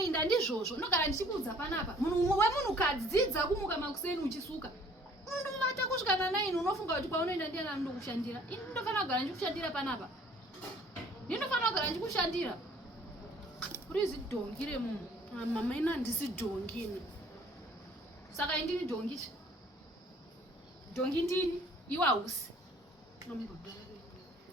kwaunoenda ndizvozvo nogara ndichikuudza panapa. Munhu wemunhukadzidza kumuka makuseni uchisuka. Undomata kusvikana 9 unofunga kuti kwaunoenda ndiana ndokushandira. Ini ndinofanira kugara ndichikushandira panapa. Ndinofanira kugara ndichikushandira. Urizi dhongi remunhu. Mama ina handisi dhongi ini. Saka indini dhongi chi? Dhongi ndini? Iwe hausi.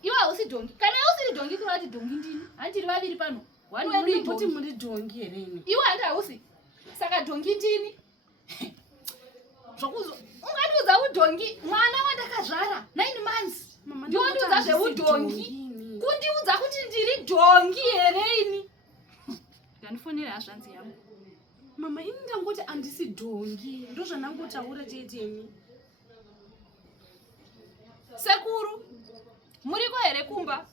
Iwe hausi dhongi. Kana usiri dhongi kunoti dhongi ndini. Handiri vaviri pano. Wani wedu kuti muri dhongi here ini. Iwe handi hausi. Saka dhongi ndini. Ungatiudza udhongi mwana wandakazvara 9 months. Ndiwondiudza zveudhongi. Kundiudza kuti ndiri dhongi here ini. Ndanifonera hazvanzi yangu. Mama ini ndangoti handisi dhongi. Ndozvandangotaura tetemi. Sekuru, muriko here kumba?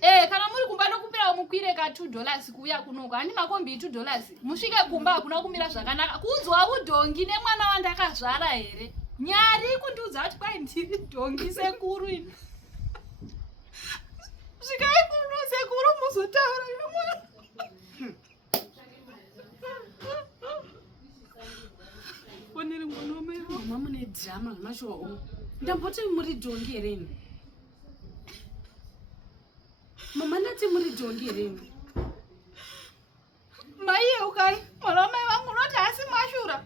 Kana muri kumba nokupira mukwire ka $2 kuuya kunoko. Handi makombi $2. Musvike kumba hakuna kumira zvakanaka. Kunzwa udhongi nemwana wandakazvara here. Nyari kundiudza kuti kwai ndiri dhongi sekuru ini. Svikai kuno sekuru muzotaura nemwana. Fonere mwanome. Mama mune drama mashowo. Ndamboti muri dhongi here ini. Mama nati muri dhongi here ini. Mai ukai, mwanome wangu noti asi mashura.